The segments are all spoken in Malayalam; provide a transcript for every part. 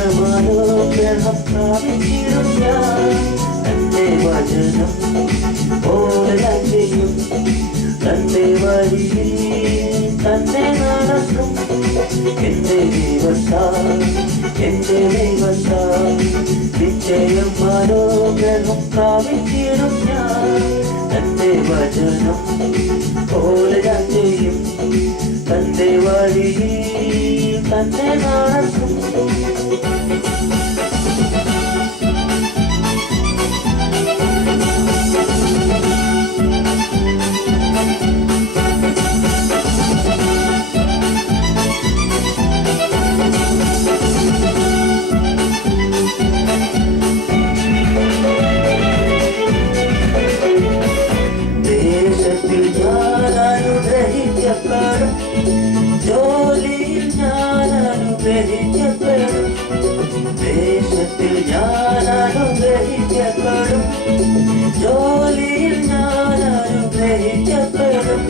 നിശ്ചയമാനോഗ്രഹം പ്രാപിച്ചിടും ഞാൻ. തന്റെ വചനം പോലെ ഞാൻ ചെയ്യും, തന്റെ വഴിയിൽ തന്നെ നടക്കും. എന്റെ ദൈവത്താൽ നിശ്ചയം മനോഗ്രഹം പ്രാപിച്ചിടും ഞാൻ. തന്റെ വചനം പോലെ ഞാൻ ചെയ്യും, തന്റെ വഴിയിൽ തന്നെ നടക്കും. ദേശത്തിൽ ഞാൻ അനുഗ്രഹിക്കപ്പെടും, ജോലിയിൽ ഞാൻ അനുഗ്രഹിക്കപ്പെടും. ദേശത്തിൽ ഞാൻ അനുഗ്രഹിക്കപ്പെടും, ജോലിയിൽ ഞാൻ അനുഗ്രഹിക്കപ്പെടും.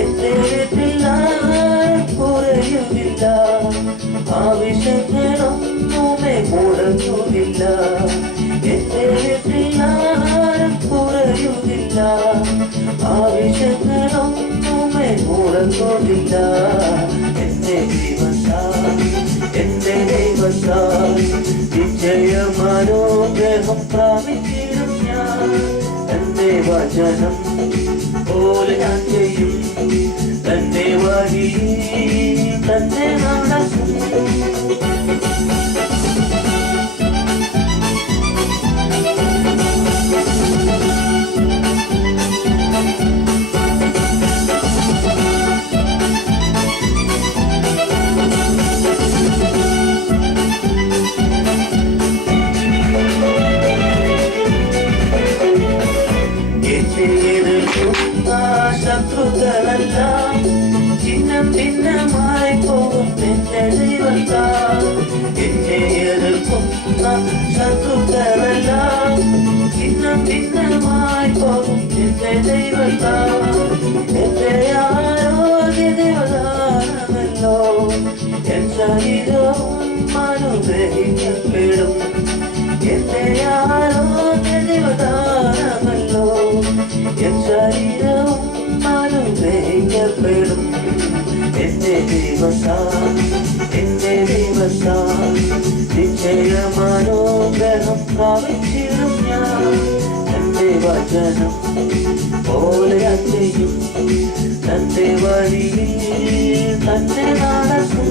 എന്റെ വീട്ടിൽ ആരും കുറയുന്നില്ല, ആവശ്യങ്ങളൊന്നുമേ മുടങ്ങുന്നില്ല. എന്റെ വീട്ടിൽ ആരും കുറയുന്നില്ല, ആവശ്യങ്ങളൊന്നുമേ മുടങ്ങുന്നില്ല. എന്റെ ദൈവത്താൽ നിശ്ചയമനോഗ്രഹം പ്രാപിച്ചിടും ഞാൻ. തന്റെ വചനം പോലെ ഞാൻ ചെയ്യും, തന്റെ വഴി തന്നെ നടക്കും. ശത്രുക്കളെല്ലാം ചിഹ്നം ഭിന്നമായി പോകും എന്റെ ദൈവത്താൽ. എന്നെ എതിർക്കുന്ന ശത്രുക്കളെല്ലാം ചിഹ്നം ഭിന്നമായി പോകും എന്റെ ദൈവത്താൽ. എന്റെ ആരോഗ്യ ദേവദാനമല്ലോ, എൻ ശരീരവും അനുഗ്രഹിക്കപ്പെടും. എന്റെ ആരോഗ്യ ദേവദാനമല്ലോ, എൻ ശരീരവും അനുഗ്രഹിക്കപ്പെടും. എന്റെ ദൈവത്താൽ നിശ്ചയമനോഗ്രഹം പ്രാപിച്ചിടും ഞാൻ. തന്റെ വചനം പോലെ ഞാൻ ചെയ്യും, തന്റെ വഴിയിൽ തന്നെ നടക്കും.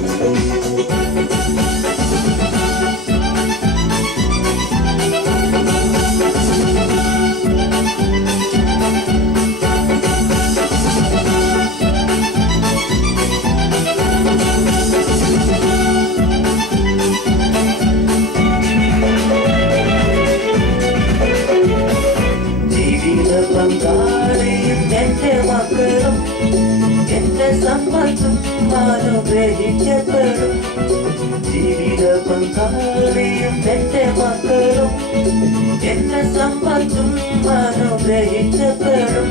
പങ്കാളിയും എന്റെ മക്കളും എന്റെ സമ്പത്തും അനുഗ്രഹിക്കപ്പെടും. ജീവിത പങ്കാളിയും എന്റെ മക്കളും എന്റെ സമ്പത്തും അനുഗ്രഹിക്കപ്പെടും.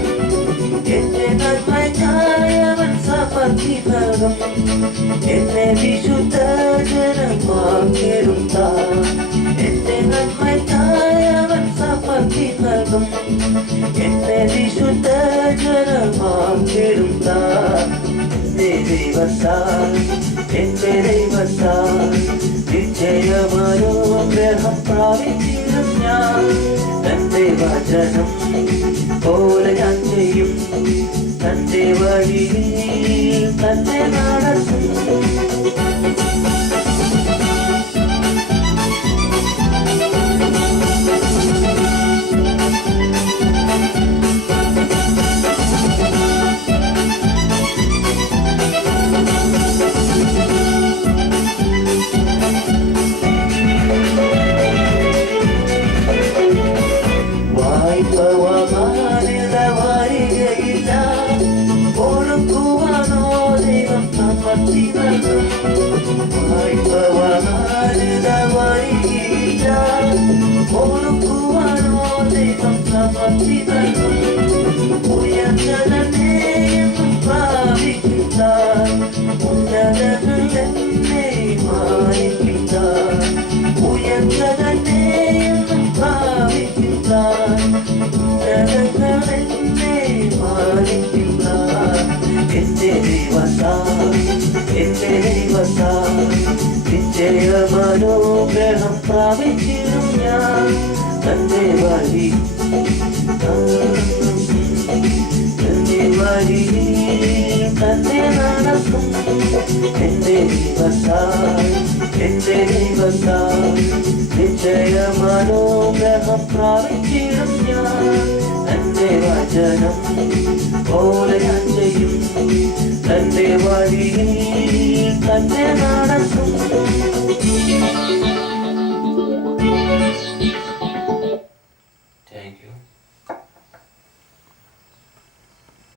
എന്റെ നന്മയ്ക്കായവൻ സമൃദ്ധി നൽകും, എന്നെ വിശുദ്ധ ജനമാക്കിടും താൻ. എന്റെ നന്മയ്ക്കായവൻ സമൃദ്ധി നൽകും, എന്നെ വിശുദ്ധ ജനമാക്കിടും താൻ. എന്റെ ദൈവത്താൽ നിശ്ചയമനോഗ്രഹം പ്രാപിച്ചിടും ഞാൻ. തന്റെ വചനം പോലെ ഞാൻ ചെയ്യും, തന്റെ വഴിയിൽ തന്നെ നടക്കും. നടക്കും വായ്പവാരിത ഓർക്കുവാനോ ദൈവം സമൃദ്ധി നൽകും ഉയർന്നതന്നെ എന്നും ഭാവിപ്പിത്താൻ ഉന്നതങ്ങൾ എന്നെ മാനിപ്പിത്താൻ ഉയർന്നതന്നെ എന്നും ഭാവിപ്പിത്താൻ ഉന്നതങ്ങൾ എന്നെ മാനിപ്പിത്താൻ എന്റെ ദൈവത്താൽ നിശ്ചയമനോഗ്രഹം പ്രാപിച്ചിരും ഞാൻ തന്റെ വഴി തന്നെ നടക്കും എന്റെ ദൈവത്താൽ നിശ്ചയമനോഗ്രഹം പ്രാപിച്ചിരും ഞാൻ തന്റെ വചനം പോലെ ഞാൻ ചെയ്യും തന്റെ വഴിയിൽ